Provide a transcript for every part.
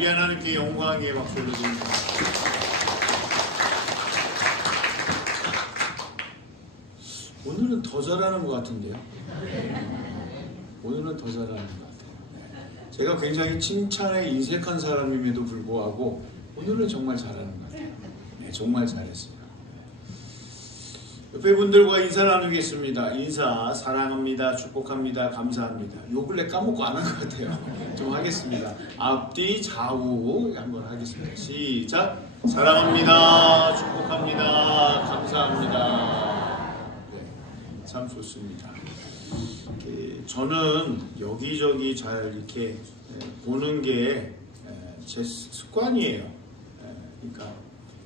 우리 하나님께 영광의 박수를 드립니다. 오늘은 더 잘하는 것 같은데요. 오늘은 더 잘하는 것 같아요. 제가 굉장히 칭찬에 인색한 사람임에도 불구하고 오늘은 정말 잘하는 것 같아요. 네, 정말 잘했어요. 옆에 분들과 인사 나누겠습니다. 인사, 사랑합니다, 축복합니다, 감사합니다. 요 근래 까먹고 안 한 것 같아요. 좀 하겠습니다. 앞뒤 좌우 한번 하겠습니다. 시작. 사랑합니다, 축복합니다, 감사합니다. 네, 참 좋습니다. 저는 여기저기 잘 이렇게 보는 게 제 습관이에요. 그러니까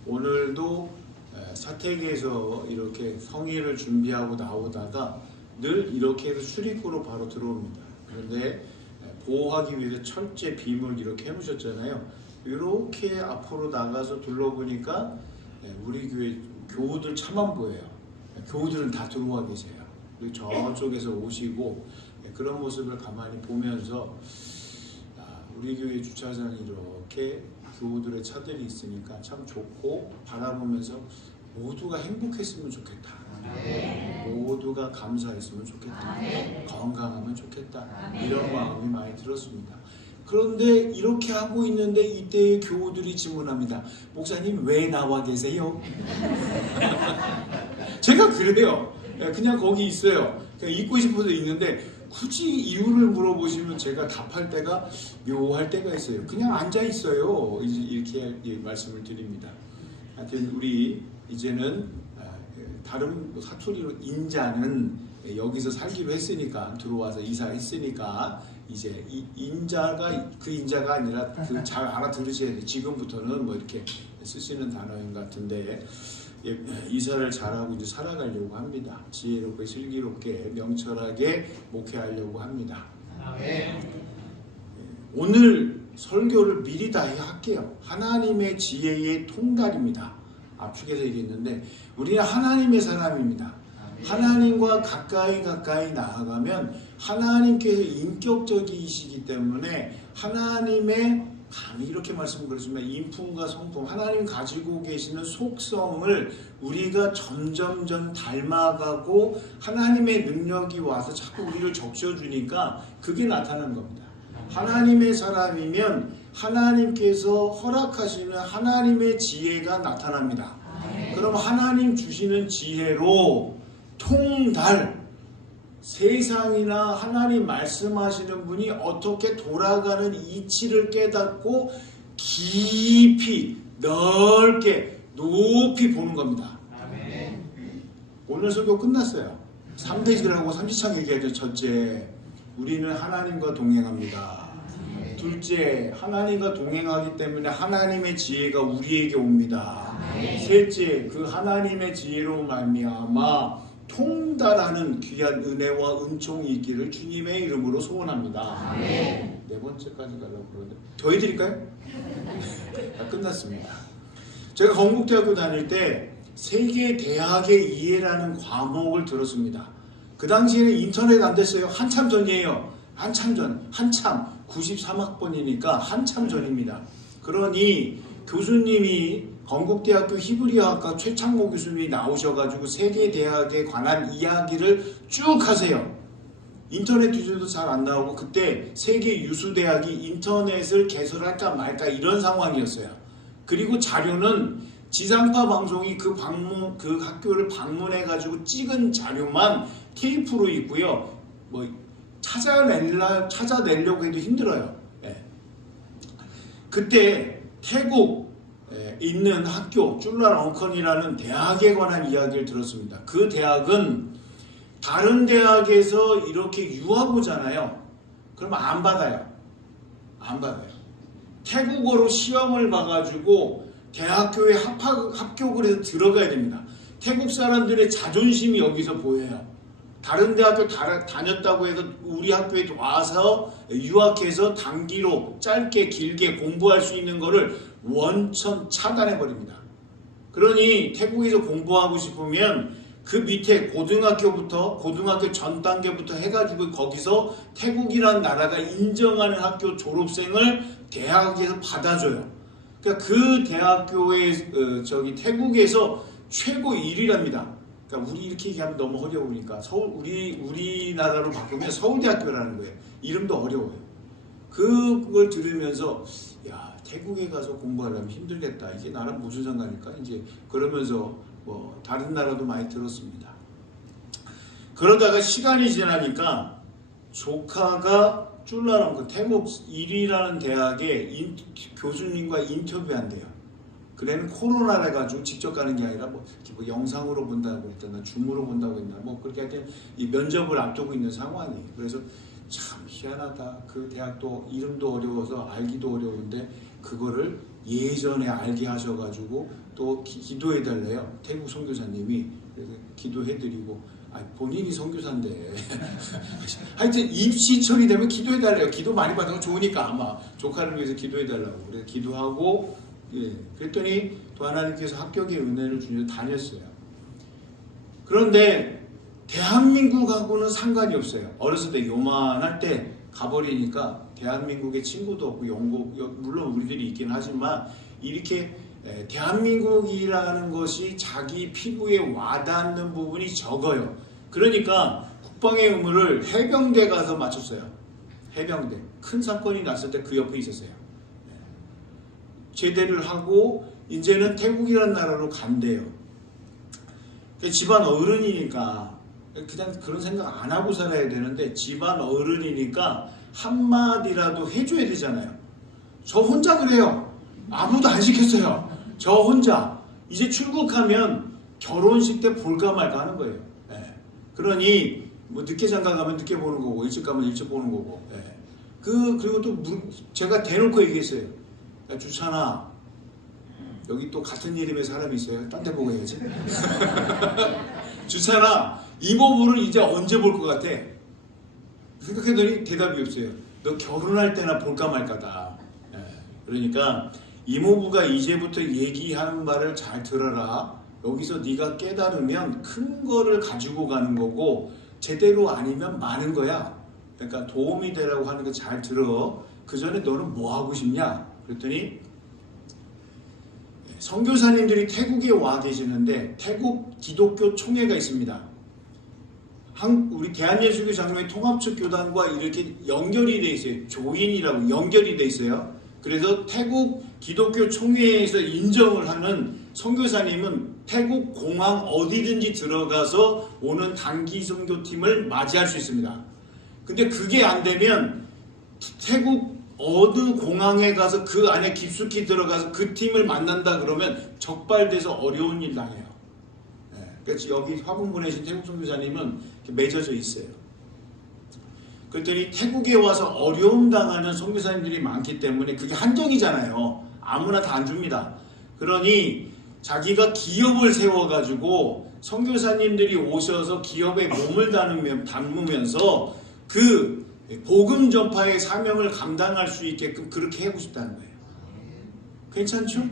오늘도 사택에서 이렇게 성의를 준비하고 나오다가 늘 이렇게 해서 출입구로 바로 들어옵니다. 그런데 보호하기 위해서 철제 빔을 이렇게 해놓으셨잖아요. 이렇게 앞으로 나가서 둘러보니까 우리 교회 교우들 차만 보여요. 교우들은 다 들어와 계세요. 그리고 저쪽에서 오시고 그런 모습을 가만히 보면서 우리 교회 주차장이 이렇게 교우들의 차들이 있으니까 참 좋고 바라보면서 모두가 행복했으면 좋겠다. 모두가 감사했으면 좋겠다. 건강하면 좋겠다. 이런 마음이 많이 들었습니다. 그런데 이렇게 하고 있는데 이때의 교우들이 질문합니다. 목사님 왜 나와 계세요? 제가 그래요. 그냥 거기 있어요. 그냥 있고 싶어서 있는데 굳이 이유를 물어보시면 제가 답할 때가 묘할 때가 있어요. 그냥 앉아 있어요. 이렇게 말씀을 드립니다. 하여튼 우리 이제는 다른 사투리로 인자는 여기서 살기로 했으니까 들어와서 이사했으니까 이제 인자가 그 인자가 아니라 그 잘 알아들으셔야 돼요. 지금부터는 뭐 이렇게 쓰시는 단어인 것 같은데 이사를 잘하고 이제 살아가려고 합니다. 지혜롭게 슬기롭게 명철하게 목회하려고 합니다. 오늘 설교를 미리 다 할게요. 하나님의 지혜의 통달입니다. 압축해서 얘기했는데 우리는 하나님의 사람입니다. 하나님과 가까이 나아가면 하나님께서 인격적이시기 때문에 하나님의 감히 이렇게 말씀드리지만 인품과 성품, 하나님 가지고 계시는 속성을 우리가 점점점 닮아가고 하나님의 능력이 와서 자꾸 우리를 적셔주니까 그게 나타나는 겁니다. 하나님의 사람이면 하나님께서 허락하시는 하나님의 지혜가 나타납니다. 그럼 하나님 주시는 지혜로 통달 세상이나 하나님 말씀하시는 분이 어떻게 돌아가는 이치를 깨닫고 깊이 넓게 높이 보는 겁니다. 오늘 설교 끝났어요. 3페이지라고 삼지창 얘기하죠. 첫째, 우리는 하나님과 동행합니다. 둘째, 하나님과 동행하기 때문에 하나님의 지혜가 우리에게 옵니다. 셋째, 그 하나님의 지혜로 말미암아 통달하는 귀한 은혜와 은총이 있기를 주님의 이름으로 소원합니다. 네 번째까지 가려고 그러는데 더 해드릴까요? 다 끝났습니다. 제가 건국대학교 다닐 때 세계 대학의 이해라는 과목을 들었습니다. 그 당시에는 인터넷 안 됐어요. 한참 전이에요. 한참 93학번이니까 한참 전입니다. 그러니 교수님이 건국대학교 히브리어학과 최창모 교수님이 나오셔가지고 세계대학에 관한 이야기를 쭉 하세요. 인터넷 기술도 잘 안 나오고 그때 세계 유수대학이 인터넷을 개설할까 말까 이런 상황이었어요. 그리고 자료는 지상파 방송이 그 학교를 방문해가지고 찍은 자료만 테이프로 있고요. 뭐 찾아내려고 해도 힘들어요. 그때 태국 있는 학교 쭈라렁컨이라는 대학에 관한 이야기를 들었습니다. 그 대학은 다른 대학에서 이렇게 유학 오잖아요. 그러면 안 받아요. 태국어로 시험을 봐가지고 대학교에 합격을 해서 들어가야 됩니다. 태국 사람들의 자존심이 여기서 보여요. 다른 대학교 다녔다고 해서 우리 학교에 와서 유학해서 단기로 짧게 길게 공부할 수 있는 거를 원천 차단해버립니다. 그러니 태국에서 공부하고 싶으면 그 밑에 고등학교 전 단계부터 해가지고 거기서 태국이라는 나라가 인정하는 학교 졸업생을 대학에서 받아줘요. 그러니까 그 대학교의 태국에서 최고 1위랍니다. 그러니까 우리 이렇게 얘기하면 너무 어려우니까 우리나라로 바꾸면 서울대학교라는 거예요. 이름도 어려워요. 그걸 들으면서 야, 태국에 가서 공부하려면 힘들겠다. 이게 나랑 무슨 상관일까? 이제 그러면서 뭐 다른 나라도 많이 들었습니다. 그러다가 시간이 지나니까 조카가 쫄라랑 그 태국 1위라는 대학의 교수님과 인터뷰한대요. 그래는 코로나라 가지고 직접 가는 게 아니라 뭐 영상으로 본다고 했나 줌으로 본다고 했나 뭐 그렇게 하여튼 이 면접을 앞두고 있는 상황이에요. 그래서 참 희한하다. 그 대학도 이름도 어려워서 알기도 어려운데 그거를 예전에 알게 하셔가지고 또 기도해달래요. 태국 선교사님이. 그래서 기도해드리고 본인이 선교사인데 하여튼 입시 처리되면 기도해달래요. 기도 많이 받으면 좋으니까 아마 조카를 위해서 기도해달라고. 그래서 기도하고 그랬더니 또 하나님께서 합격의 은혜를 주셔서 다녔어요. 그런데 대한민국하고는 상관이 없어요. 어렸을 때 요만할 때 가버리니까 대한민국에 친구도 없고 물론 우리들이 있긴 하지만 이렇게 대한민국이라는 것이 자기 피부에 와닿는 부분이 적어요. 그러니까 국방의 의무를 해병대 가서 마쳤어요. 해병대. 큰 사건이 났을 때 그 옆에 있었어요. 제대를 하고 이제는 태국이라는 나라로 간대요. 집안 어른이니까 그냥 그런 생각 안 하고 살아야 되는데 집안 어른이니까 한마디라도 해줘야 되잖아요. 저 혼자 그래요. 아무도 안 시켰어요. 저 혼자. 이제 출국하면 결혼식 때 볼까 말까 하는 거예요. 그러니 뭐 늦게 장가 가면 늦게 보는 거고 일찍 가면 일찍 보는 거고. 그리고 또 제가 대놓고 얘기했어요. 야, 주찬아, 여기 또 같은 이름의 사람이 있어요. 딴 데 보고 해야지. 주찬아, 이모부를 이제 언제 볼 것 같아? 생각해더니 대답이 없어요. 너 결혼할 때나 볼까 말까다. 그러니까 이모부가 이제부터 얘기하는 말을 잘 들어라. 여기서 네가 깨달으면 큰 거를 가지고 가는 거고 제대로 아니면 많은 거야. 그러니까 도움이 되라고 하는 거 잘 들어. 그 전에 너는 뭐 하고 싶냐? 그랬더니 선교사님들이 태국에 와 계시는데 태국 기독교 총회가 있습니다. 우리 대한예수교 장로회 통합측 교단과 이렇게 연결이 돼 있어요. 조인이라고 연결이 돼 있어요. 그래서 태국 기독교 총회에서 인정을 하는 선교사님은 태국 공항 어디든지 들어가서 오는 단기 선교팀을 맞이할 수 있습니다. 근데 그게 안 되면 태국 어느 공항에 가서 그 안에 깊숙이 들어가서 그 팀을 만난다 그러면 적발돼서 어려운 일 당해요. 그래서 여기 화분 보내신 태국 선교사님은 맺어져 있어요. 그랬더니 태국에 와서 어려움 당하는 선교사님들이 많기 때문에 그게 한정이잖아요. 아무나 다 안 줍니다. 그러니 자기가 기업을 세워가지고 선교사님들이 오셔서 기업에 몸을 담으면서 그 복음 전파의 사명을 감당할 수 있게끔 그렇게 하고 싶다는 거예요. 괜찮죠?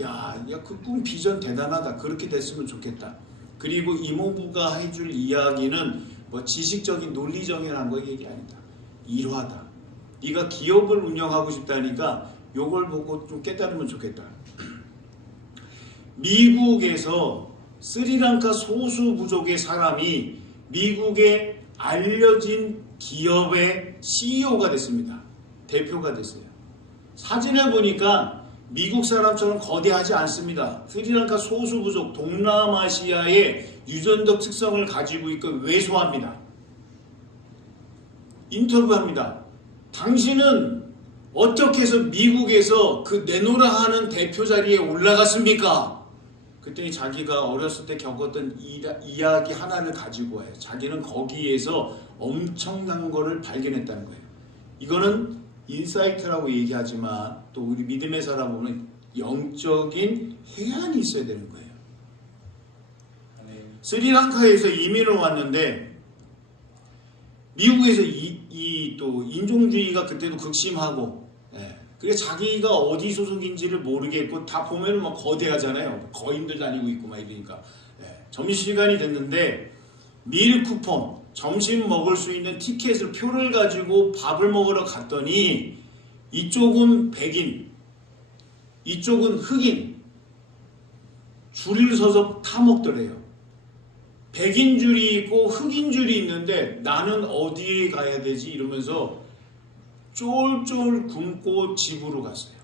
야, 그 꿈 비전 대단하다. 그렇게 됐으면 좋겠다. 그리고 이모부가 해줄 이야기는 뭐 지식적인 논리적인 거 얘기 아니다. 일화다. 네가 기업을 운영하고 싶다니까 요걸 보고 좀 깨달으면 좋겠다. 미국에서 스리랑카 소수 부족의 사람이 미국의 알려진 기업의 CEO가 됐습니다. 대표가 됐어요. 사진을 보니까 미국 사람처럼 거대하지 않습니다. 스리랑카 소수 부족 동남아시아의 유전적 특성을 가지고 있고 왜소합니다. 인터뷰합니다. 당신은 어떻게 해서 미국에서 그 내노라 하는 대표 자리에 올라갔습니까? 그랬더니 자기가 어렸을 때 겪었던 이야기 하나를 가지고 와요. 자기는 거기에서 엄청난 거를 발견했다는 거예요. 이거는 인사이트라고 얘기하지만 또 우리 믿음의 사람은 영적인 해안이 있어야 되는 거예요. 스리랑카에서 이민을 왔는데 미국에서 또 인종주의가 그때도 극심하고 그래서 자기가 어디 소속인지를 모르겠고 다 보면 뭐 거대하잖아요. 거인들 다니고 있고 막 이러니까 점심시간이 됐는데 밀 쿠폰, 점심 먹을 수 있는 티켓을 표를 가지고 밥을 먹으러 갔더니 이쪽은 백인, 이쪽은 흑인 줄을 서서 타 먹더래요. 백인 줄이 있고 흑인 줄이 있는데 나는 어디에 가야 되지? 이러면서 쫄쫄 굶고 집으로 갔어요.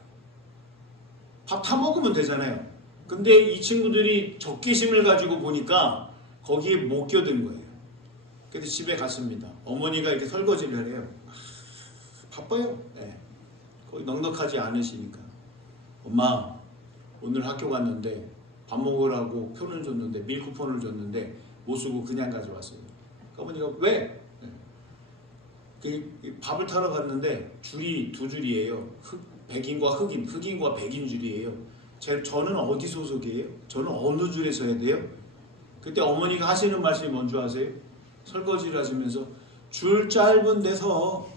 밥 타 먹으면 되잖아요. 근데 이 친구들이 적개심을 가지고 보니까 거기에 못 끼어든 거예요. 그래서 집에 갔습니다. 어머니가 이렇게 설거지를 해요. 바빠요. 네. 거의 넉넉하지 않으시니까. 엄마, 오늘 학교 갔는데 밥 먹으라고 표는 줬는데 밀쿠폰을 줬는데 못 쓰고 그냥 가져왔어요. 어머니가 왜? 밥을 타러 갔는데 줄이 두 줄이에요. 백인과 흑인, 흑인과 백인 줄이에요. 저는 어디 소속이에요? 저는 어느 줄에 서야 돼요? 그때 어머니가 하시는 말씀이 뭔지 아세요? 설거지를 하시면서 줄 짧은 데서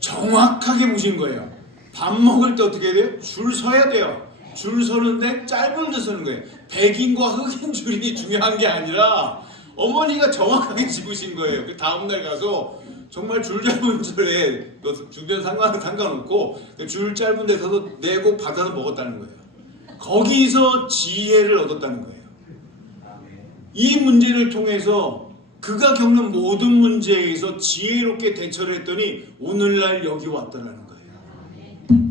정확하게 보신 거예요. 밥 먹을 때 어떻게 해야 돼요? 줄 서야 돼요. 줄 서는데 짧은 데 서는 거예요. 백인과 흑인 줄이 중요한 게 아니라 어머니가 정확하게 집으신 거예요. 그 다음날 가서 정말 줄 짧은 줄에 주변 상관없고 줄 짧은 데 서서 내고 받아서 먹었다는 거예요. 거기서 지혜를 얻었다는 거예요. 이 문제를 통해서 그가 겪는 모든 문제에서 지혜롭게 대처를 했더니 오늘날 여기 왔다라는 거예요.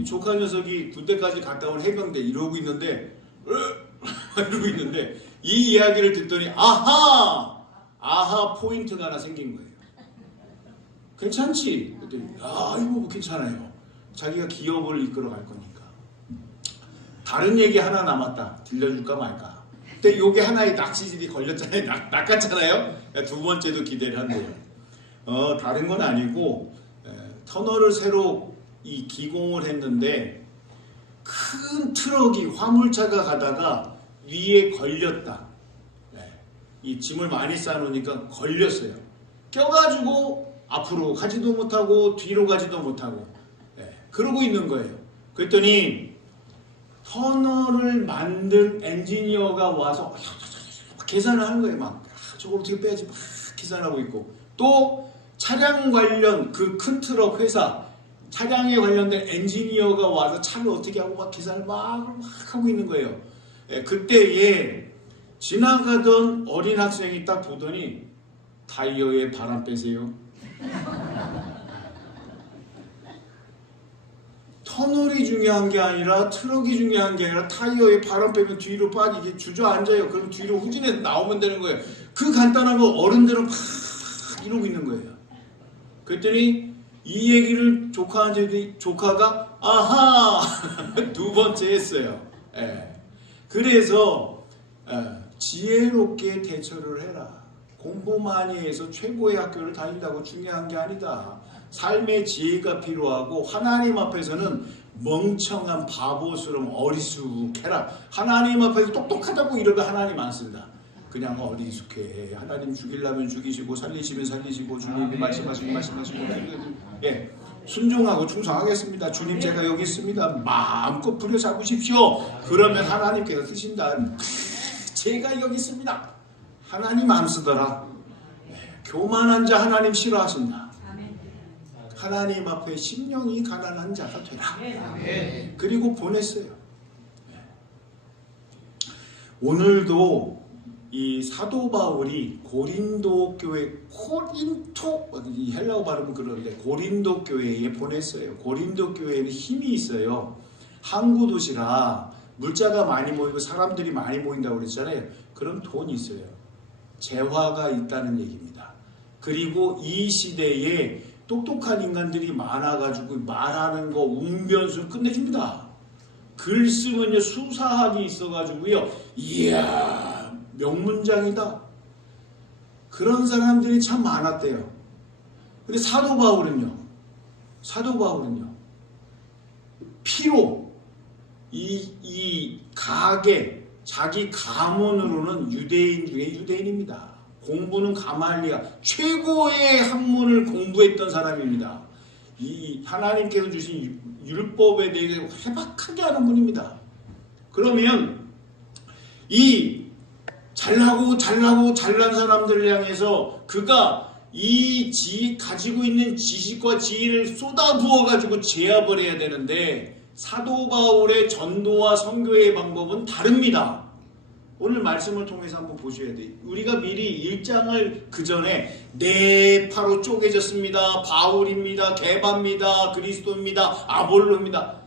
조카 녀석이 군대까지 갔다 온 해병대 이러고 있는데 이 이야기를 듣더니 아하 포인트가 하나 생긴 거예요. 괜찮지? 그랬더니 이거 뭐 괜찮아요. 자기가 기업을 이끌어 갈 거니까. 다른 얘기 하나 남았다. 들려줄까 말까. 근데 요게 하나의 낚시질이 걸렸잖아요. 낚았잖아요. 두 번째도 기대를 한대요. 다른 건 아니고 터널을 새로 기공을 했는데 큰 트럭이 화물차가 가다가 위에 걸렸다. 이 짐을 많이 쌓아놓으니까 걸렸어요. 껴가지고 앞으로 가지도 못하고 뒤로 가지도 못하고 그러고 있는 거예요. 그랬더니 터널을 만든 엔지니어가 와서 계산을 하는 거예요. 막 저걸 어떻게 빼야지 막 계산하고 있고, 또 차량 관련 그 큰 트럭 회사 차량에 관련된 엔지니어가 와서 차를 어떻게 하고 막 계산을 막 하고 있는 거예요. 그때에 지나가던 어린 학생이 딱 보더니 타이어에 바람 빼세요. 터널이 중요한 게 아니라 트럭이 중요한 게 아니라 타이어에 바람 빼면 뒤로 빠지게 주저앉아요. 그럼 뒤로 후진해서 나오면 되는 거예요. 그 간단한 거 어른들은 막 이러고 있는 거예요. 그랬더니 이 얘기를 조카한테 조카가 두 번째 했어요. 그래서 지혜롭게 대처를 해라. 공부 많이 해서 최고의 학교를 다닌다고 중요한 게 아니다. 삶의 지혜가 필요하고 하나님 앞에서는 멍청한 바보스러운 어리숙해라. 하나님 앞에서 똑똑하다고 이러면 하나님 안 쓴다. 그냥 어리숙해. 하나님 죽이려면 죽이시고 살리시면 살리시고 주님이 말씀하시고 순종하고 충성하겠습니다. 주님 제가 여기 있습니다. 마음껏 부려잡으십시오. 그러면 하나님께서 쓰신다. 제가 여기 있습니다. 하나님 안 쓰더라. 교만한 자 하나님 싫어하신다. 하나님 앞에 심령이 가난한 자가 되라. 그리고 보냈어요. 오늘도 이 사도 바울이 고린도 교회, 이 헬라어 발음은 그런데 고린도 교회에 보냈어요. 고린도 교회에는 힘이 있어요. 항구 도시라 물자가 많이 모이고 사람들이 많이 모인다고 그랬잖아요. 그럼 돈이 있어요. 재화가 있다는 얘기입니다. 그리고 이 시대에 똑똑한 인간들이 많아가지고 말하는 거 웅변수 끝내줍니다. 글 쓰면요 수사학이 있어가지고요 이야 명문장이다. 그런 사람들이 참 많았대요. 근데 사도 바울은요 피로 이 가계 자기 가문으로는 유대인 중에 유대인입니다. 공부는 가말리아 최고의 학문을 공부했던 사람입니다. 이 하나님께서 주신 율법에 대해 해박하게 하는 분입니다. 그러면 이 잘난 사람들을 향해서 그가 가지고 있는 지식과 지혜를 쏟아부어가지고 제압을 해야 되는데, 사도 바울의 전도와 선교의 방법은 다릅니다. 오늘 말씀을 통해서 한번 보셔야 돼요. 우리가 미리 1장을 그 전에 네파로 쪼개졌습니다. 바울입니다. 게바입니다. 그리스도입니다. 아볼로입니다.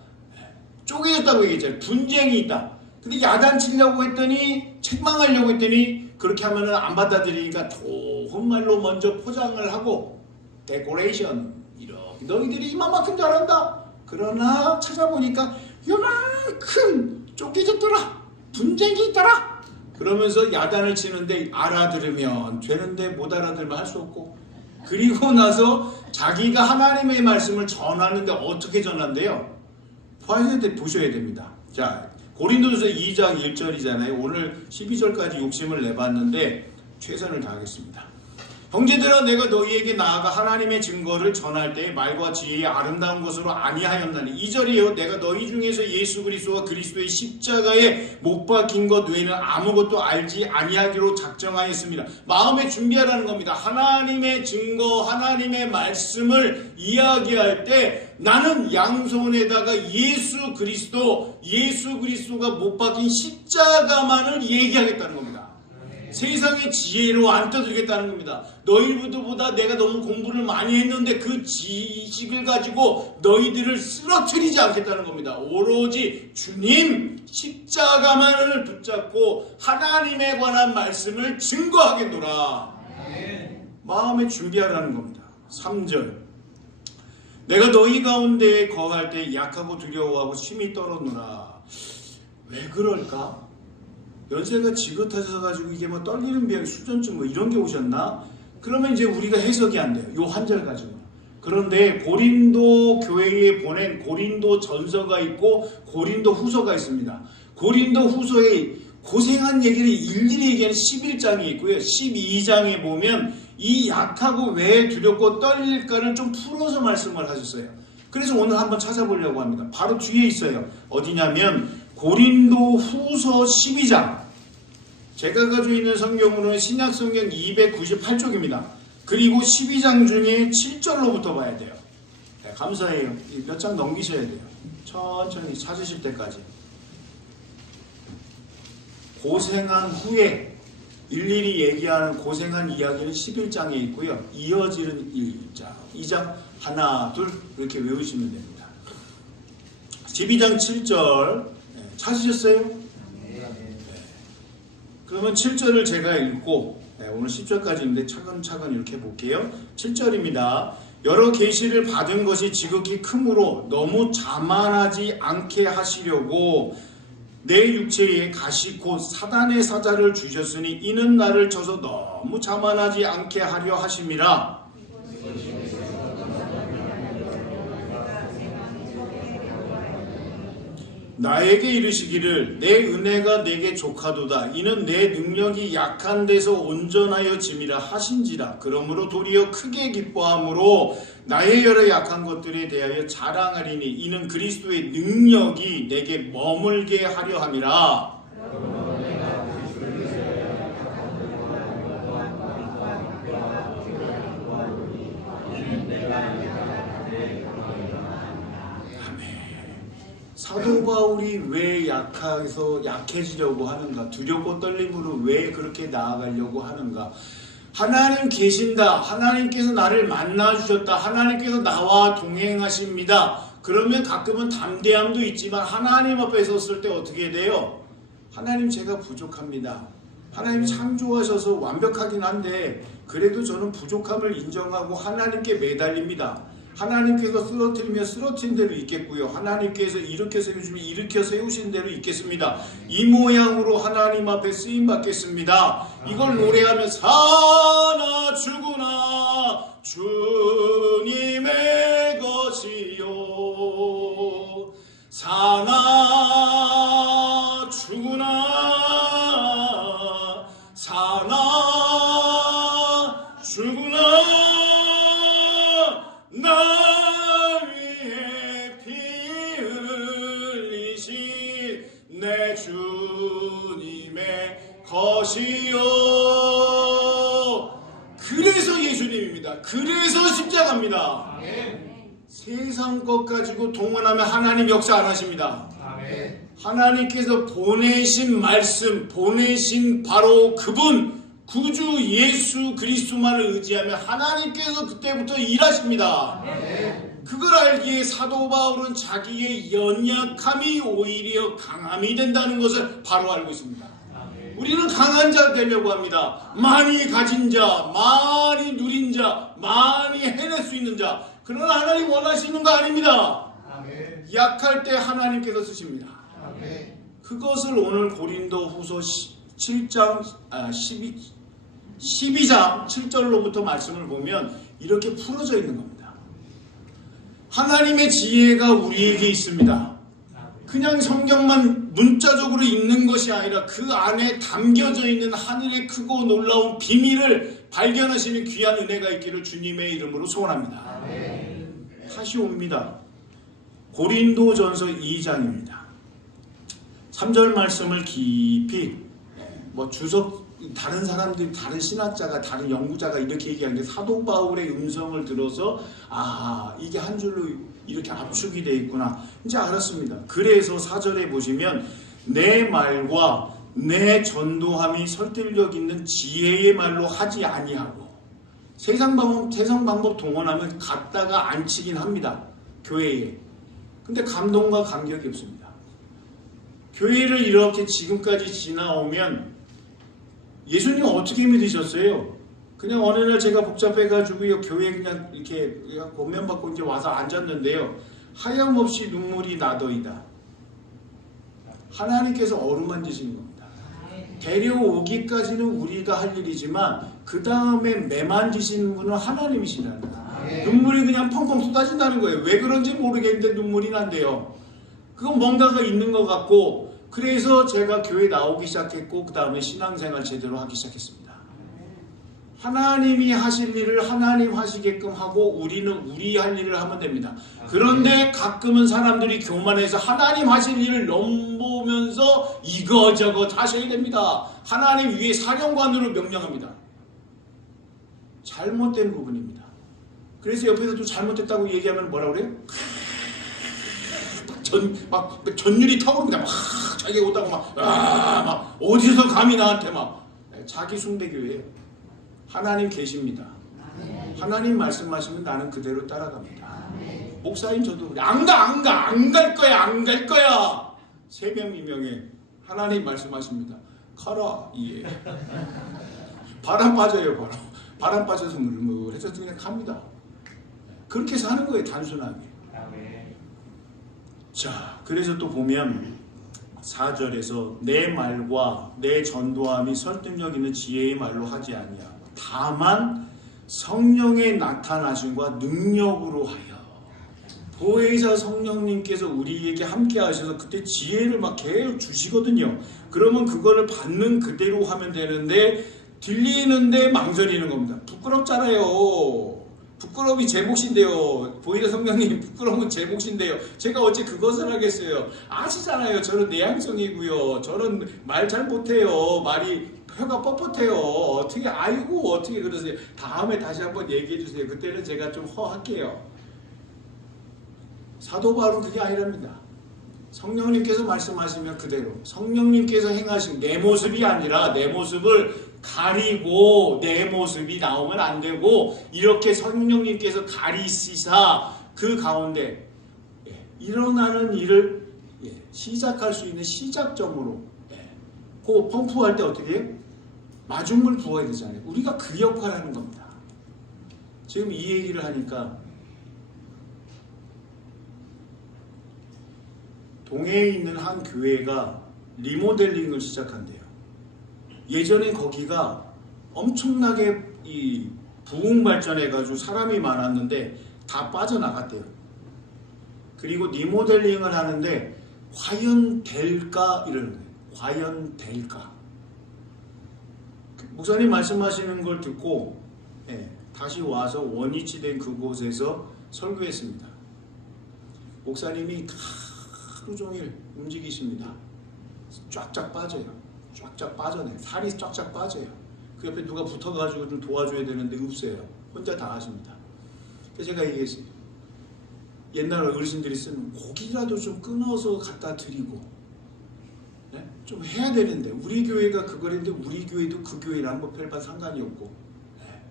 쪼개졌다고 얘기했잖아요. 분쟁이 있다. 근데 야단치려고 했더니, 책망하려고 했더니, 그렇게 하면은 안 받아들이니까 좋은 말로 먼저 포장을 하고, 데코레이션, 이렇게. 너희들이 이만큼 잘한다. 그러나 찾아보니까 요만큼 쫓겨졌더라. 분쟁이 있더라. 그러면서 야단을 치는데 알아들으면 되는데 못 알아들면 할 수 없고, 그리고 나서 자기가 하나님의 말씀을 전하는데 어떻게 전한대요? 보셔야 됩니다. 자, 고린도전서 2장 1절이잖아요. 오늘 12절까지 욕심을 내봤는데 최선을 다하겠습니다. 형제들아, 내가 너희에게 나아가 하나님의 증거를 전할 때 말과 지혜의 아름다운 것으로 아니하였나니. 2절이요. 내가 너희 중에서 예수 그리스도와 그리스도의 십자가에 못 박힌 것 외에는 아무것도 알지 아니하기로 작정하였습니다. 마음에 준비하라는 겁니다. 하나님의 증거, 하나님의 말씀을 이야기할 때 나는 양손에다가 예수 그리스도가 못 박힌 십자가만을 얘기하겠다는 겁니다. 세상의 지혜로 안 떠들겠다는 겁니다. 너희들보다 내가 너무 공부를 많이 했는데 그 지식을 가지고 너희들을 쓰러뜨리지 않겠다는 겁니다. 오로지 주님 십자가만을 붙잡고 하나님에 관한 말씀을 증거하겠노라. 마음에 준비하라는 겁니다. 3절. 내가 너희 가운데 거할 때 약하고 두려워하고 심히 떨었노라. 왜 그럴까? 연세가 지긋하셔가지고 이게 뭐 떨리는 비하기 수전증 뭐 이런 게 오셨나? 그러면 이제 우리가 해석이 안 돼요. 요 한 절 가지고. 그런데 고린도 교회에 보낸 고린도 전서가 있고 고린도 후서가 있습니다. 고린도 후서에 고생한 얘기를 일일이 얘기하는 11장이 있고요. 12장에 보면 이 약하고 왜 두렵고 떨릴까를 좀 풀어서 말씀을 하셨어요. 그래서 오늘 한번 찾아보려고 합니다. 바로 뒤에 있어요. 어디냐면 고린도 후서 12장. 제가 가지고 있는 성경으로는 신약성경 298쪽입니다. 그리고 12장 중에 7절로부터 봐야 돼요. 네, 감사해요. 몇 장 넘기셔야 돼요. 천천히 찾으실 때까지. 고생한 후에 일일이 얘기하는 고생한 이야기는 11장에 있고요. 이어지는 1장, 2장 하나, 둘 이렇게 외우시면 됩니다. 12장 7절 찾으셨어요? 네. 그러면 7절을 제가 읽고 오늘 10절까지 있는데 차근차근 이렇게 볼게요. 7절입니다. 여러 계시를 받은 것이 지극히 크므로 너무 자만하지 않게 하시려고 내 육체에 가시 곧 사단의 사자를 주셨으니 이는 나를 쳐서 너무 자만하지 않게 하려 하심이라. 나에게 이르시기를 내 은혜가 내게 족하도다. 이는 내 능력이 약한 데서 온전하여 짐이라 하신지라. 그러므로 도리어 크게 기뻐함으로 나의 여러 약한 것들에 대하여 자랑하리니 이는 그리스도의 능력이 내게 머물게 하려 함이라. 사도 바울이 왜 약해지려고 하는가? 두렵고 떨림으로 왜 그렇게 나아가려고 하는가? 하나님 계신다. 하나님께서 나를 만나주셨다. 하나님께서 나와 동행하십니다. 그러면 가끔은 담대함도 있지만 하나님 앞에 섰을 때 어떻게 돼요? 하나님 제가 부족합니다. 하나님 창조하셔서 완벽하긴 한데 그래도 저는 부족함을 인정하고 하나님께 매달립니다. 하나님께서 쓰러뜨리면 쓰러뜨린 대로 있겠고요. 하나님께서 일으켜 세우시면 일으켜 세우신 대로 있겠습니다. 이 모양으로 하나님 앞에 쓰임받겠습니다. 이걸 노래하며 사나 죽으나 주님의 것이요 사나 죽으나 사나 죽으나 나 위에 피 흘리신 내 주 하세요. 그래서 예수님입니다. 그래서 십자가입니다. 세상 것 가지고 동원하면 하나님 역사 안 하십니다. 하나님께서 보내신 말씀, 보내신 바로 그분 구주 예수 그리스도만을 의지하면 하나님께서 그때부터 일하십니다. 그걸 알기에 사도 바울은 자기의 연약함이 오히려 강함이 된다는 것을 바로 알고 있습니다. 우리는 강한 자 되려고 합니다. 많이 가진 자, 많이 누린 자, 많이 해낼 수 있는 자. 그러나 하나님 원하시는 거 아닙니다. 약할 때 하나님께서 쓰십니다. 그것을 오늘 고린도 후서 7장 12장 7절로부터 말씀을 보면 이렇게 풀어져 있는 겁니다. 하나님의 지혜가 우리에게 있습니다. 그냥 성경만 문자적으로 읽는 것이 아니라 그 안에 담겨져 있는 하늘의 크고 놀라운 비밀을 발견하시는 귀한 은혜가 있기를 주님의 이름으로 소원합니다. 다시 옵니다. 고린도전서 2장입니다. 3절 말씀을 깊이 다른 사람들이, 다른 신학자가, 다른 연구자가 이렇게 얘기하는데 사도 바울의 음성을 들어서 이게 한 줄로 이렇게 압축이 되어 있구나 이제 알았습니다. 그래서 4절에 보시면 내 말과 내 전도함이 설득력 있는 지혜의 말로 하지 아니하고, 세상 방법 동원하면 갖다가 앉히긴 합니다. 교회에. 근데 감동과 감격이 없습니다. 교회를 이렇게 지금까지 지나오면 예수님 어떻게 믿으셨어요? 그냥 어느 날 제가 복잡해가지고 교회에 그냥 이렇게 권면 받고 이제 와서 앉았는데요. 하염없이 눈물이 나더이다. 하나님께서 어루만지신 겁니다. 데려오기까지는 우리가 할 일이지만 그 다음에 매만지시는 분은 하나님이시라는 거예요. 눈물이 그냥 펑펑 쏟아진다는 거예요. 왜 그런지 모르겠는데 눈물이 난대요. 그건 뭔가가 있는 것 같고, 그래서 제가 교회 나오기 시작했고 그 다음에 신앙생활 제대로 하기 시작했습니다. 하나님이 하실 일을 하나님 하시게끔 하고 우리는 우리 할 일을 하면 됩니다. 그런데 가끔은 사람들이 교만해서 하나님 하실 일을 넘보면서 이거저거 하셔야 됩니다. 하나님 위에 사령관으로 명령합니다. 잘못된 부분입니다. 그래서 옆에서도 잘못됐다고 얘기하면 뭐라 그래요? 전율이 타오릅니다. 자기가 오다고 막 어디서 감히 나한테 자기 숭배교회예요. 하나님 계십니다. 하나님 말씀하시면 나는 그대로 따라갑니다. 목사님 저도 안 갈 거야. 세명이명에 하나님 말씀하십니다. 가라. 예. 바람 빠져요. 바람 빠져서 물물해서 그냥 갑니다. 그렇게 사는 거예요. 단순하게. 자, 그래서 또 보면 4절에서 내 말과 내 전도함이 설득력 있는 지혜의 말로 하지 아니하고 다만 성령의 나타나심과 능력으로 하여. 보혜사 성령님께서 우리에게 함께 하셔서 그때 지혜를 계속 주시거든요. 그러면 그거를 받는 그대로 하면 되는데 들리는데 망설이는 겁니다. 부끄럽잖아요. 부끄러움이 제 몫인데요. 보혜사 성령님, 부끄러움은 제 몫인데요. 제가 어째 그것을 하겠어요. 아시잖아요. 저는 내향성이고요. 저는 말 잘 못해요. 말이 혀가 뻣뻣해요. 어떻게 그러세요. 다음에 다시 한번 얘기해 주세요. 그때는 제가 좀 허할게요. 사도 바울은 그게 아니랍니다. 성령님께서 말씀하시면 그대로, 성령님께서 행하신 내 모습이 아니라 내 모습을 가리고 내 모습이 나오면 안 되고, 이렇게 성령님께서 가리시사 그 가운데 일어나는 일을 시작할 수 있는 시작점으로, 그 펌프할 때 어떻게 해요? 마중물 부어야 되잖아요. 우리가 그 역할을 하는 겁니다. 지금 이 얘기를 하니까 동해에 있는 한 교회가 리모델링을 시작한대요. 예전에 거기가 엄청나게 부흥 발전해가지고 사람이 많았는데 다 빠져나갔대요. 그리고 리모델링을 하는데 과연 될까 이러는 거예요. 과연 될까? 목사님 말씀하시는 걸 듣고 다시 와서 원위치된 그곳에서 설교했습니다. 목사님이 하루 종일 움직이십니다. 쫙쫙 빠져요. 쫙쫙 빠져내. 살이 쫙쫙 빠져요. 그 옆에 누가 붙어가지고 좀 도와줘야 되는데 없어요. 혼자 다 하십니다. 그래서 제가 얘기했어요. 옛날 어르신들이 쓰는 고기라도 좀 끊어서 갖다 드리고, 네? 좀 해야 되는데 우리 교회가 그걸 했는데 우리 교회도 그 교회랑 뭐 별반 상관이 없고, 네.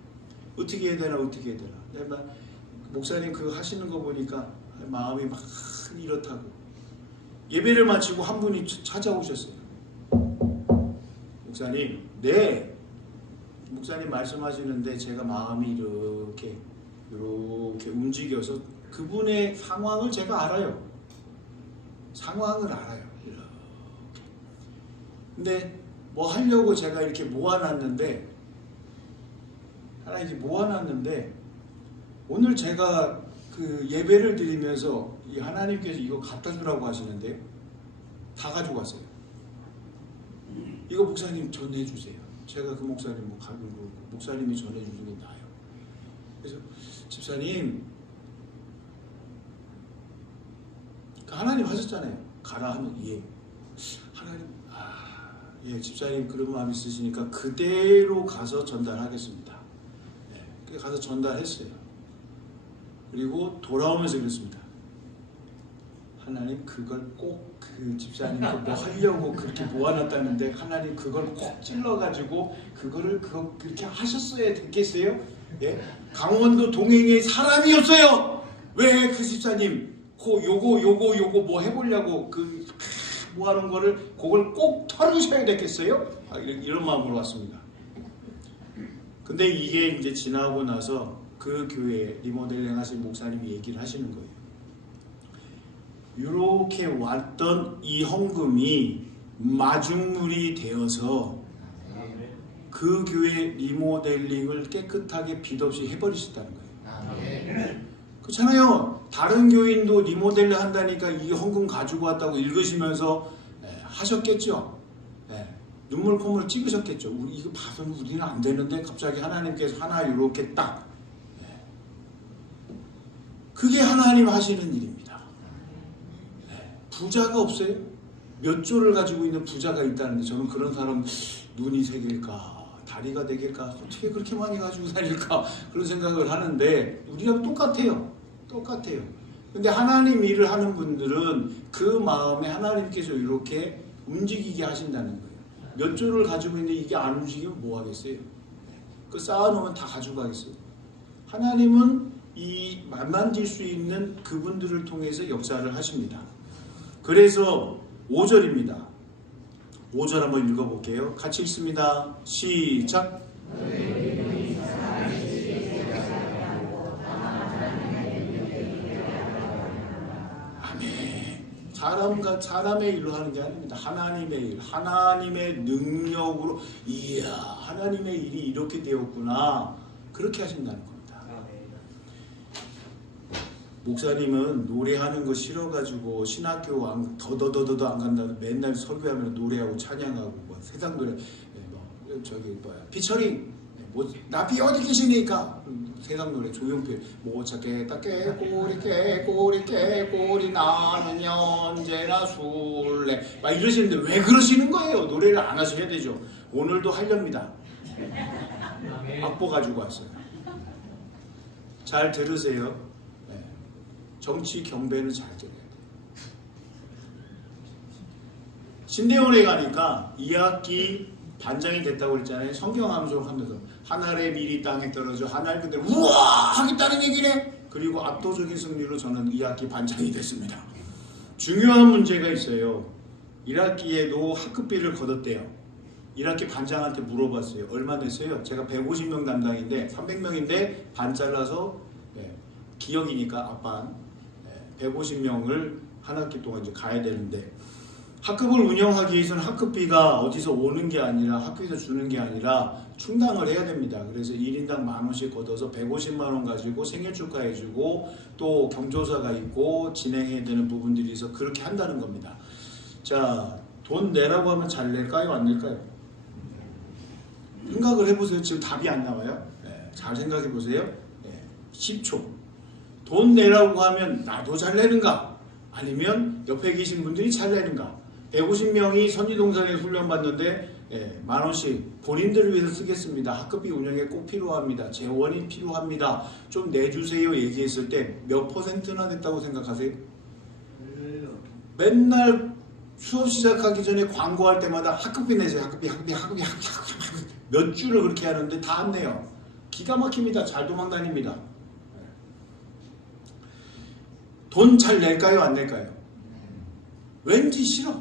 어떻게 해야 되나 어떻게 해야 되나. 내가 목사님 그거 하시는 거 보니까 마음이 막 이렇다고. 예배를 마치고 한 분이 찾아오셨어요. 목사님, 네. 목사님 말씀하시는데 제가 마음이 이렇게 움직여서 그분의 상황을 제가 알아요. 상황을 알아요. 이렇게. 근데 뭐 하려고 제가 이렇게 모아놨는데, 하나 이제 모아놨는데, 오늘 제가 그 예배를 드리면서 이 하나님께서 이거 갖다 주라고 하시는데요. 다 가지고 왔어요. 이거 목사님 전해주세요. 제가 그 목사님 뭐 가는 거 목사님이 전해주는 게 나아요. 그래서 집사님, 하나님 하셨잖아요. 가라 하면 예. 하나님, 예, 집사님 그런 마음이 있으시니까 그대로 가서 전달하겠습니다. 예, 그래서 가서 전달했어요. 그리고 돌아오면서 그랬습니다. 하나님 그걸 꼭 그 집사님 뭐 하려고 그렇게 모아놨다는데 하나님 그걸 꼭 찔러가지고 그거를 그렇게 하셨어야 됐겠어요? 예? 강원도 동행에 사람이 없어요. 왜 그 집사님 요거 뭐 해보려고 그 모아놓은 거를 그걸 꼭 털으셔야 됐겠어요? 이런 마음으로 왔습니다. 근데 이게 이제 지나고 나서 그 교회 리모델링 하신 목사님이 얘기를 하시는 거예요. 이렇게 왔던 이 헌금이 마중물이 되어서 그 교회 리모델링을 깨끗하게 빚 없이 해버리셨다는 거예요. 그렇잖아요. 다른 교인도 리모델링 한다니까 이 헌금 가지고 왔다고 읽으시면서 하셨겠죠. 눈물 콧물 찍으셨겠죠. 이거 봐서는 우리는 안 되는데 갑자기 하나님께서 하나 이렇게 딱. 그게 하나님 하시는 일입니다. 부자가 없어요? 몇 조를 가지고 있는 부자가 있다는데 저는 그런 사람 눈이 세 개일까 다리가 네 개일까 어떻게 그렇게 많이 가지고 다닐까 그런 생각을 하는데 우리랑 똑같아요. 근데 하나님 일을 하는 분들은 그 마음에 하나님께서 이렇게 움직이게 하신다는 거예요. 몇 조를 가지고 있는데 이게 안 움직이면 뭐 하겠어요? 그 쌓아놓으면 다 가지고 가겠어요? 하나님은 이 만만질 수 있는 그분들을 통해서 역사를 하십니다. 그래서 5절입니다. 5절 한번 읽어볼게요. 같이 읽습니다. 시작. 아멘. 사람의 일로 하는 게 아닙니다. 하나님의 일, 하나님의 능력으로 이야 하나님의 일이 이렇게 되었구나 그렇게 하신다는 겁니다. 목사님은 노래하는 거 싫어가지고 신학교 더더더더 안 간다. 맨날 설교하면 노래하고 찬양하고 뭐 세상 노래 뭐 저기 뭐야 피처링 뭐 나비 어디 계시니까 세상 노래 조용필 뭐 자깨 따깨 꼬리 나는 언제나 술래 막 이러시는데 왜 그러시는 거예요? 노래를 안 하셔야 되죠. 오늘도 하렵니다. 악보 가지고 왔어요. 잘 들으세요. 정치 경배는 잘 들어야 돼요. 신대원에 가니까 2학기 반장이 됐다고 그랬잖아요. 성경 암송하면서 하늘의 밀이 땅에 떨어져 하늘 그대로 우와 하겠다는 얘기네. 그리고 압도적인 승리로 저는 2학기 반장이 됐습니다. 중요한 문제가 있어요. 1학기에도 학급비를 걷었대요. 1학기 반장한테 물어봤어요. 얼마 냈어요? 제가 150명 담당인데 300명인데 반 잘라서 기억이니까 아빠 150명을 한 학기 동안 이제 가야 되는데 학급을 운영하기 위해서는 학급비가 어디서 오는 게 아니라 학교에서 주는 게 아니라 충당을 해야 됩니다. 그래서 1인당 10,000원씩 걷어서 150만 원 가지고 생일 축하해주고 또 경조사가 있고 진행해야 되는 부분들이 있어 그렇게 한다는 겁니다. 자, 돈 내라고 하면 잘 낼까요? 안 낼까요? 생각을 해보세요. 지금 답이 안 나와요. 잘 생각해 보세요. 10초. 돈 내라고 하면 나도 잘 내는가? 아니면 옆에 계신 분들이 잘 내는가? 150명이 선지동산에서 훈련받는데 10,000원씩 본인들을 위해서 쓰겠습니다. 학급비 운영에 꼭 필요합니다. 재원이 필요합니다. 좀 내주세요 얘기했을 때 몇 퍼센트나 됐다고 생각하세요? 맨날 수업 시작하기 전에 광고할 때마다 학급비 내세요. 학급비 몇 주를 그렇게 하는데 다 안 내요. 기가 막힙니다. 잘 도망 다닙니다. 돈 잘 낼까요? 안 낼까요? 왠지 싫어.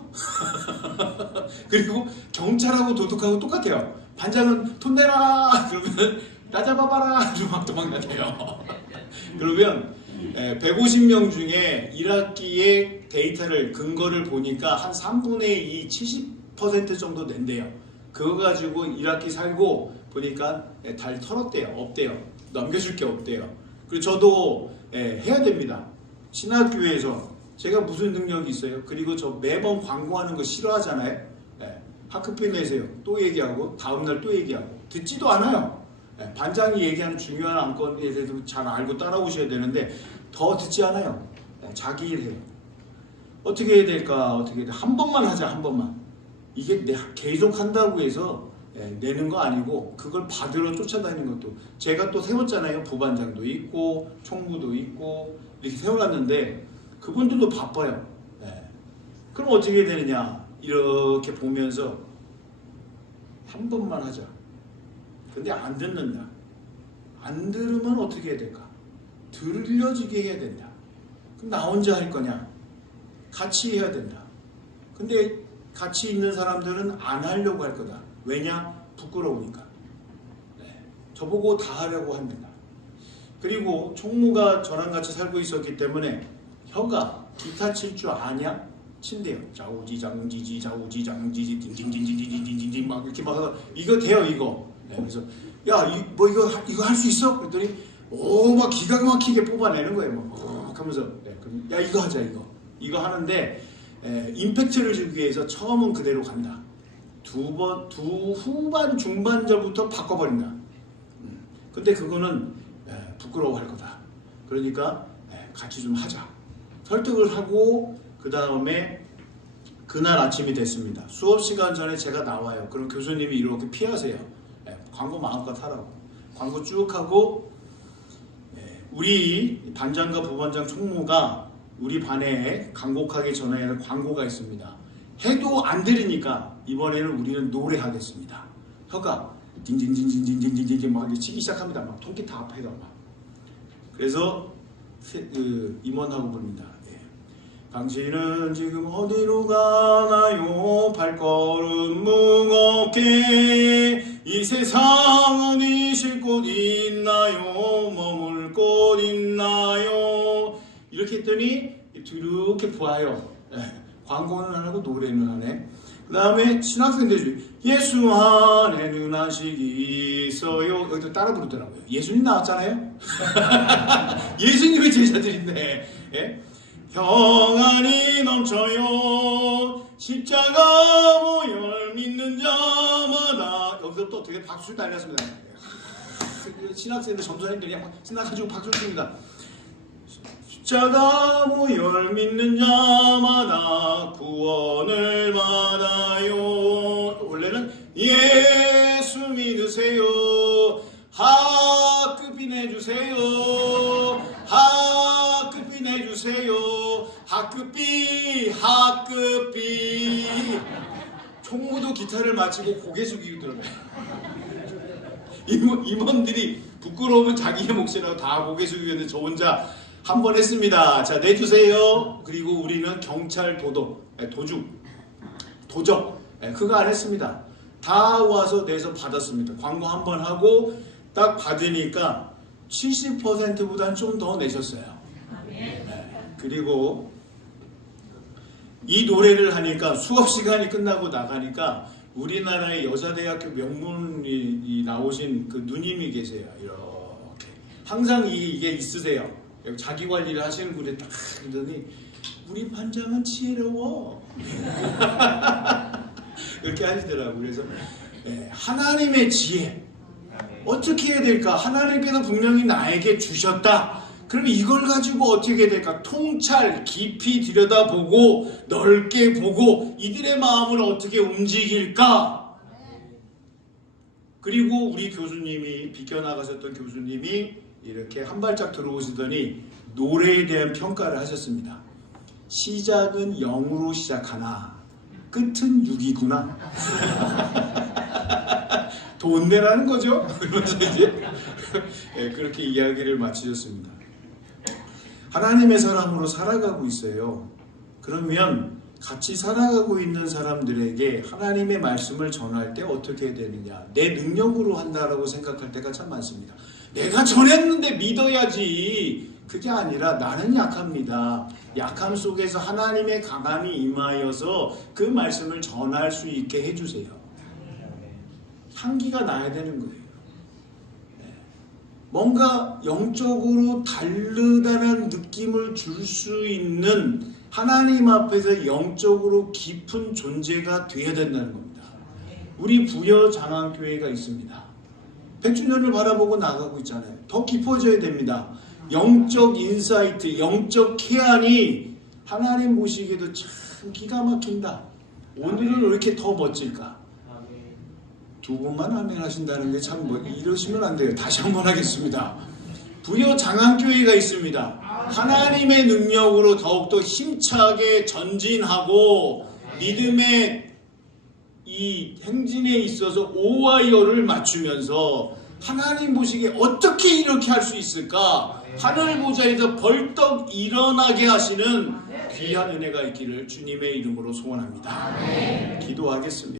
그리고 경찰하고 도둑하고 똑같아요. 반장은 돈 내라! 그러면 나 잡아봐라! 이러고 막 도망가대요. 그러면 150명 중에 1학기의 데이터를 근거를 보니까 한 3분의 2, 70% 정도 낸대요. 그거 가지고 1학기 살고 보니까 달 털었대요. 없대요. 넘겨줄 게 없대요. 그리고 저도 해야 됩니다. 신학교에서 제가 무슨 능력이 있어요? 그리고 저 매번 광고하는 거 싫어하잖아요. 학급비 내세요. 또 얘기하고 다음날 또 얘기하고 듣지도 않아요. 반장이 얘기하는 중요한 안건에 대해서 잘 알고 따라오셔야 되는데 더 듣지 않아요. 자기 일 해요. 어떻게 해야 될까? 어떻게 해야 돼? 한 번만 하자. 한 번만. 이게 계속 한다고 해서 내는 거 아니고 그걸 받으러 쫓아다니는 것도 제가 또 세웠잖아요. 부반장도 있고 총무도 있고 이렇게 세워놨는데 그분들도 바빠요. 그럼 어떻게 해야 되느냐? 이렇게 보면서 한 번만 하자. 근데 안 듣는다. 안 들으면 어떻게 해야 될까? 들려지게 해야 된다. 그럼 나 혼자 할 거냐? 같이 해야 된다. 근데 같이 있는 사람들은 안 하려고 할 거다. 왜냐? 부끄러우니까. 저보고 다 하려고 합니다. 그리고 총무가 저랑 같이 살고 있었기 때문에 혀가 기타 칠 줄 아냐? 친대요. 좌우지장지지 좌우지장지지 딩딩딩딩딩딩딩딩 막 이렇게 막 이거 돼요 이거. 그래서 야 뭐 이거 할 수 있어? 그랬더니 오 막 기가 막히게 뽑아내는 거예요. 막 하면서 그럼 야 이거 하자 이거 하는데 임팩트를 주기 위해서 처음은 그대로 간다. 후반 중반절부터 바꿔버린다. 근데 그거는 부끄러워할 거다. 그러니까 같이 좀 하자. 설득을 하고 그 다음에 그날 아침이 됐습니다. 수업 시간 전에 제가 나와요. 그럼 교수님이 이렇게 피하세요. 광고 마음껏 하라고. 광고 쭉 하고 우리 반장과 부반장 총무가 우리 반에 간곡하게 전화해서 광고가 있습니다. 해도 안 들으니까 이번에는 우리는 노래하겠습니다. 혀가 딩딩딩딩딩딩딩딩 막 치기 시작합니다. 막 통기타 앞에다 막. 그래서 임원하고 부릅니다. 당신은 지금 어디로 가나요? 발걸음 무겁게 이 세상 어디 쉴 곳 있나요? 머물 곳 있나요? 이렇게 했더니 이렇게 보아요. 광고는 안 하고 노래는 하네. 그 다음에 신학생들 예수 안에는 안식이 있어요. 여기도 따라 부르더라고요. 예수님 나왔잖아요. 예수님의 제자들인데 평안이 넘쳐요. 십자가 보혈 믿는 자마다 여기서 또 되게 박수 날렸습니다. 신학생들 점수생들이 그냥 신나가지고 박수 칩니다. 십자가 보혈 믿는 자마다 구원을 받아요. 원래는 예수 믿으세요. 학급비 내주세요. 학급비 내주세요. 학급비 총무도 기타를 마치고 고개 숙이고 들어가요. 임원들이 부끄러우면 자기의 몫이라고 다 고개 숙이고 있는데 저 혼자 한 번 했습니다. 자 내주세요. 그리고 우리는 경찰 도적 그거 안 했습니다. 다 와서 내서 받았습니다. 광고 한 번 하고 딱 받으니까 70%보다는 좀 더 내셨어요. 그리고 이 노래를 하니까 수업 시간이 끝나고 나가니까 우리나라의 여자대학교 명문이 나오신 그 누님이 계세요. 이렇게 항상 이게 있으세요. 자기 관리를 하시는 분이 딱 그러더니 우리 반장은 지혜로워. 그렇게 하시더라고요. 그래서 하나님의 지혜 어떻게 해야 될까? 하나님께서 분명히 나에게 주셨다. 그럼 이걸 가지고 어떻게 해야 될까? 통찰, 깊이 들여다보고 넓게 보고 이들의 마음을 어떻게 움직일까? 그리고 우리 교수님이 비껴나가셨던 교수님이 이렇게 한 발짝 들어오시더니 노래에 대한 평가를 하셨습니다. 시작은 0으로 시작하나 끝은 6이구나. 돈 내라는 거죠? 그러면서 이제 그렇게 이야기를 마치셨습니다. 하나님의 사람으로 살아가고 있어요. 그러면 같이 살아가고 있는 사람들에게 하나님의 말씀을 전할 때 어떻게 되느냐? 내 능력으로 한다라고 생각할 때가 참 많습니다. 내가 전했는데 믿어야지. 그게 아니라 나는 약합니다. 약함 속에서 하나님의 강함이 임하여서 그 말씀을 전할 수 있게 해주세요. 향기가 나야 되는 거예요. 뭔가 영적으로 다르다는 느낌을 줄 수 있는 하나님 앞에서 영적으로 깊은 존재가 되어야 된다는 겁니다. 우리 부여장안교회가 있습니다. 100주년을 바라보고 나가고 있잖아요. 더 깊어져야 됩니다. 영적 인사이트, 영적 케안이 하나님 보시기에도 참 기가 막힌다. 오늘은 왜 이렇게 더 멋질까? 두 번만 아멘 하신다는 게 참 이러시면 안 돼요. 다시 한번 하겠습니다. 부여장안교회가 있습니다. 하나님의 능력으로 더욱더 힘차게 전진하고 믿음의 이 행진에 있어서 오와 여를 맞추면서 하나님 보시기에 어떻게 이렇게 할 수 있을까? 하늘 보좌에서 벌떡 일어나게 하시는 귀한 은혜가 있기를 주님의 이름으로 소원합니다. 기도하겠습니다.